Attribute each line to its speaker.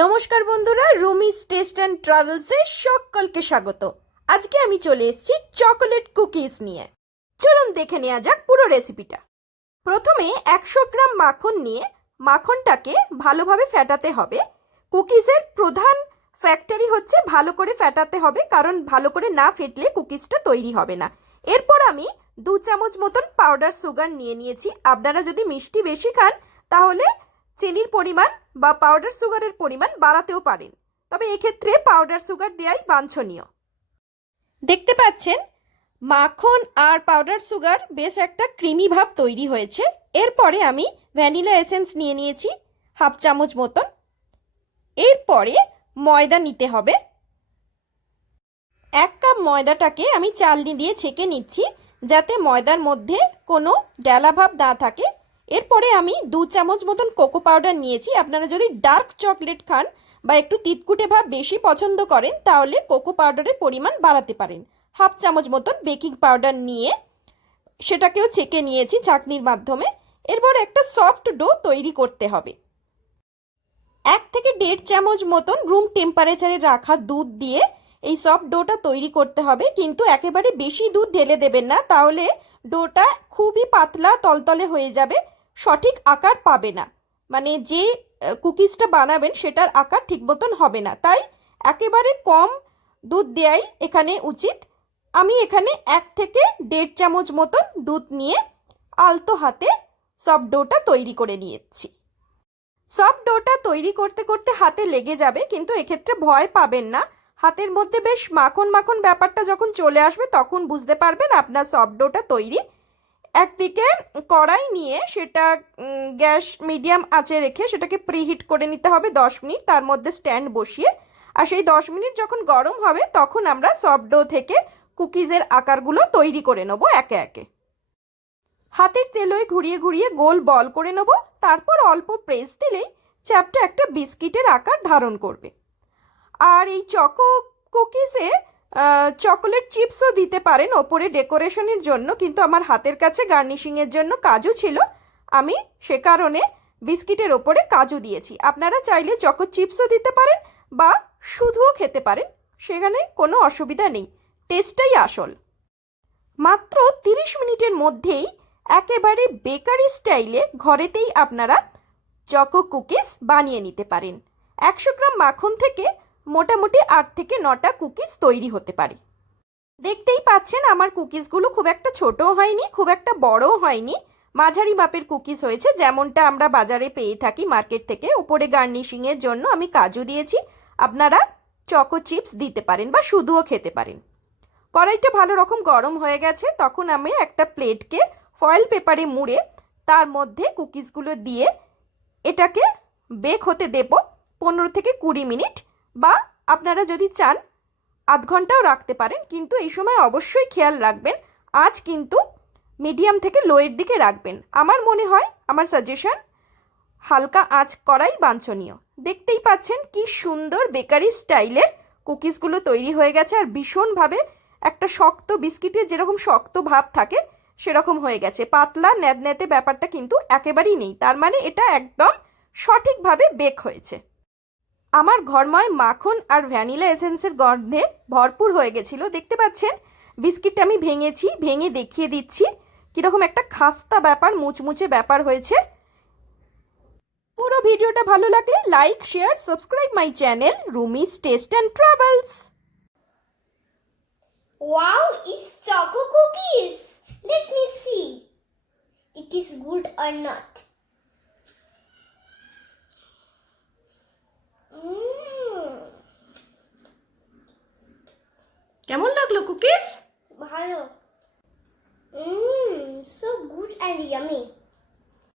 Speaker 1: নমস্কার বন্ধুরা, রুমিস taste and ট্রাভেলসে সকলকে স্বাগত। আজকে আমি চলে এসেছি চকোলেট কুকিজ নিয়ে। চলুন দেখে নেওয়া যাক পুরো রেসিপিটা। প্রথমে একশো গ্রাম মাখন নিয়ে মাখনটাকে ভালোভাবে ফ্যাটাতে হবে। কুকিজের প্রধান ফ্যাক্টরি হচ্ছে ভালো করে ফ্যাটাতে হবে, কারণ ভালো করে না ফেটলে কুকিজটা তৈরি হবে না। এরপর আমি দু চামচ মতন পাউডার সুগার নিয়ে নিয়েছি। আপনারা যদি মিষ্টি বেশি খান, তাহলে চিনির পরিমাণ বা পাউডার সুগারের পরিমাণ বাড়াতেও পারেন। তবে এক্ষেত্রে পাউডার সুগার দেওয়াই বাঞ্ছনীয়। দেখতে পাচ্ছেন, মাখন আর পাউডার সুগার বেশ একটা ক্রিমি ভাব তৈরি হয়েছে। এরপরে আমি ভ্যানিলা এসেন্স নিয়ে নিয়েছি, হাফ চামচ মতন। এরপরে ময়দা নিতে হবে। এক কাপ ময়দাটাকে আমি চালনি দিয়ে ছেঁকে নিচ্ছি, যাতে ময়দার মধ্যে কোনো ডেলা ভাব না থাকে। এরপরে আমি দু চামচ মতন কোকো পাউডার নিয়েছি। আপনারা যদি ডার্ক চকলেট খান বা একটু তিতকুটে ভাব বেশি পছন্দ করেন, তাহলে কোকো পাউডারের পরিমাণ বাড়াতে পারেন। হাফ চামচ মতন বেকিং পাউডার নিয়ে সেটাকেও ছেঁকে নিয়েছি ছাঁকনির মাধ্যমে। এরপর একটা সফট ডো তৈরি করতে হবে। এক থেকে দেড় চামচ মতন রুম টেম্পারেচারে রাখা দুধ দিয়ে এই সফট ডোটা তৈরি করতে হবে। কিন্তু একেবারে বেশি দুধ ঢেলে দেবেন না, তাহলে ডোটা খুবই পাতলা, তলতলে হয়ে যাবে। সঠিক আকার পাবে না। মানে যে কুকিজটা বানাবেন সেটার আকার ঠিক মতন হবে না। তাই একেবারে কম দুধ দেয়াই এখানে উচিত। আমি এখানে এক থেকে দেড় চামচ মতন দুধ নিয়ে আলতো হাতে সফট ডোটা তৈরি করে নিয়েছি। সফট ডোটা তৈরি করতে করতে হাতে লেগে যাবে, কিন্তু এক্ষেত্রে ভয় পাবেন না। হাতের মধ্যে বেশ মাখন মাখন ব্যাপারটা যখন চলে আসবে, তখন বুঝতে পারবেন আপনার সফট ডোটা তৈরি একদিকে কড়াই নিয়ে সেটা গ্যাস মিডিয়াম আঁচে রেখে সেটাকে প্রিহিট করে নিতে হবে দশ মিনিট, তার মধ্যে স্ট্যান্ড বসিয়ে। আর সেই দশ মিনিট যখন গরম হবে, তখন আমরা সফট ডো থেকে কুকিজের আকারগুলো তৈরি করে নেব একে একে। হাতের তেলোয় ঘুরিয়ে ঘুরিয়ে গোল বল করে নেব, তারপর অল্প প্রেস দিলেই চ্যাপটা একটা বিস্কিটের আকার ধারণ করবে। আর এই চকো কুকিজে চকোলেট চিপসও দিতে পারেন। ওপরে ডেকোরেশনের জন্য, কিন্তু আমার হাতের কাছে গার্নিশিংয়ের জন্য কাজু ছিল। আমি সে কারণে বিস্কিটের ওপরে কাজু দিয়েছি। আপনারা চাইলে চকো চিপসও দিতে পারেন বা শুধুও খেতে পারেন। সেখানে কোনো অসুবিধা নেই। টেস্টটাই আসল। মাত্র তিরিশ মিনিটের মধ্যেই একেবারে বেকারি স্টাইলে ঘরেতেই আপনারা চকো কুকিজ বানিয়ে নিতে পারেন। একশো গ্রাম মাখন থেকে মোটামুটি আট থেকে নটা কুকিজ তৈরি হতে পারে। দেখতেই পাচ্ছেন আমার কুকিজগুলো খুব একটা ছোটও হয়নি, খুব একটা বড়ও হয়নি। মাঝারি মাপের কুকিজ হয়েছে, যেমনটা আমরা বাজারে পেয়ে থাকি মার্কেট থেকে। উপরে গার্নিশিংয়ের জন্য আমি কাজু দিয়েছি। আপনারা চকো চিপস দিতে পারেন বা শুধুও খেতে পারেন। কড়াইটা ভালো রকম গরম হয়ে গেছে, তখন আমি একটা প্লেটকে ফয়েল পেপারে মুড়ে তার মধ্যে কুকিজগুলো দিয়ে এটাকে বেক হতে দেব পনেরো থেকে কুড়ি মিনিট। বা আপনারা যদি চান, আধ ঘন্টাও রাখতে পারেন, কিন্তু এই সময় অবশ্যই খেয়াল রাখবেন। আজ কিন্তু মিডিয়াম থেকে লোয়ের দিকে রাখবেন। আমার মনে হয়, আমার সাজেশন, হালকা আঁচ করাই বাঞ্ছনীয়। দেখতেই পাচ্ছেন কি সুন্দর বেকারি স্টাইলের কুকিজগুলো তৈরি হয়ে গেছে আর ভীষণভাবে একটা শক্ত বিস্কিটের যেরকম শক্ত ভাব থাকে, সেরকম হয়ে গেছে। পাতলা ন্যাদন্যাতে ব্যাপারটা কিন্তু একেবারেই নেই। তার মানে এটা একদম সঠিকভাবে বেক হয়েছে। আমার ঘরময় মাখন আর ভ্যানিলা এসেন্সের গন্ধে ভরপুর হয়ে গেছিল দেখতে পাচ্ছেন বিস্কিটটা আমি ভেঙেছি ভেঙে দেখিয়ে দিচ্ছি কীরকম একটা খাস্তা ব্যাপার মুচমুচে ব্যাপার হয়েছে পুরো ভিডিওটা ভালো লাগলে like share subscribe my channel Rumi's taste and travels
Speaker 2: Wow, it's choco cookies. Let me see. It is good or not.
Speaker 1: কেমন লাগল কুকিজ
Speaker 2: ভালো. Mmm, so good and yummy.